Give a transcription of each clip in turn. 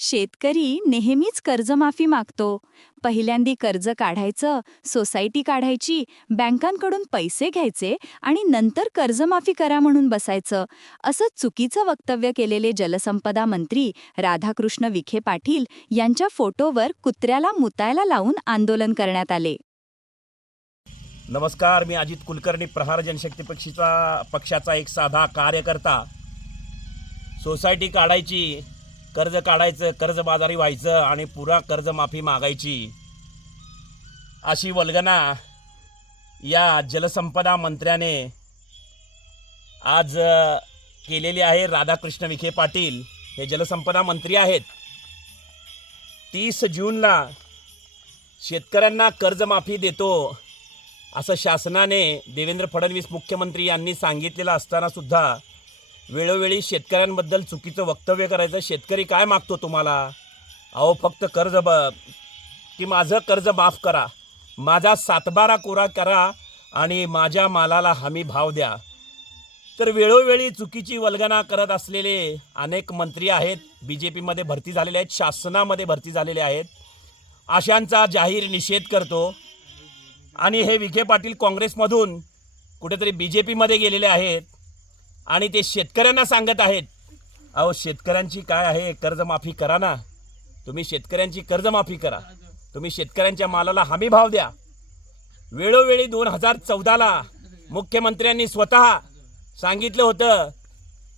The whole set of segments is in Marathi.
शेतकरी नेहमीच कर्जमाफी मागतो. पहिल्यांदी कर्ज काढायचं सोसायटी काढायची बँकांकडून पैसे घ्यायचे आणि नंतर कर्जमाफी करा म्हणून बसायचं असं चुकीचं वक्तव्य केलेले जलसंपदा मंत्री राधाकृष्ण विखे पाटील यांच्या फोटोवर कुत्र्याला मुतायला लावून आंदोलन करण्यात आले. नमस्कार मी अजित कुलकर्णी प्रहार जनशक्ती पक्षीचा पक्षाचा एक साधा कार्यकर्ता. सोसायटी काढायची कर्ज काढायचं कर्जबाजारी व्हायचं आणि पुरा कर्जमाफी मागायची. अशी वल्गना या जलसंपदा मंत्र्याने आज केलेली आहे राधाकृष्ण विखे पाटील. हे जलसंपदा मंत्री आहेत. तीस जूनला शेतकऱ्यांना कर्जमाफी देतो असं शासनाने देवेंद्र फडणवीस मुख्यमंत्री यांनी सांगितलेलं असताना सुद्धा वेळोवेळी शेतकऱ्यांबद्दल चुकीचं वक्तव्य करायचं शेतकरी काय मागतो तुम्हाला? अहो फक्त कर्ज ब की माझं कर्ज माफ करा. माझा सातबारा कोरा करा आणि माझ्या मालाला हमी भाव द्या. तर वेळोवेळी चुकीची वल्गना करत असलेले अनेक मंत्री आहेत बी जे पीमध्ये भरती झालेले आहेत शासनामध्ये भरती झालेले आहेत. अशांचा जाहीर निषेध करतो. आणि हे विखे पाटील काँग्रेसमधून कुठेतरी बी जे पीमध्ये गेलेले आहेत. आणि ते शेतकऱ्यांना सांगत आहेत अहो शेतकऱ्यांची काय आहे? कर्जमाफी करा ना. तुम्ही शेतकऱ्यांची कर्जमाफी करा. तुम्ही शेतकऱ्यांच्या मालाला हमी भाव द्या. वेळोवेळी दोन हजार चौदाला मुख्यमंत्र्यांनी स्वतः सांगितलं होतं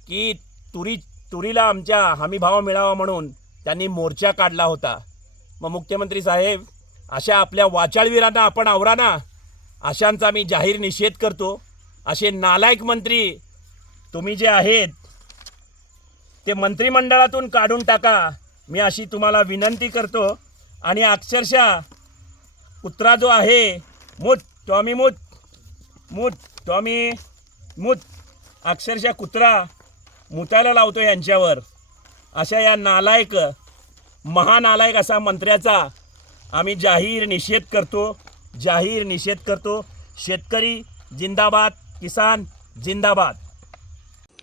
की तुरी तुरीला आमच्या हमी भाव मिळावा म्हणून त्यांनी मोर्चा काढला होता. मग मुख्यमंत्री साहेब अशा आपल्या वाचाळवीरांना आपण आवरा ना. अशांचा मी जाहीर निषेध करतो. असे नालायक मंत्री तुम्ही जे आहेत ते मंत्रिमंडळातून काढून टाका. मी अशी तुम्हाला विनंती करतो. आणि अक्षरशः कुत्रा जो आहे मूत टॉमी मूत मूत टॉमी मूत अक्षरशः कुत्रा मुतायला लावतो यांच्यावर. अशा या नालायक महानालायक असा मंत्र्याचा आम्ही जाहीर निषेध करतो जाहीर निषेध करतो. शेतकरी जिंदाबाद किसान जिंदाबाद.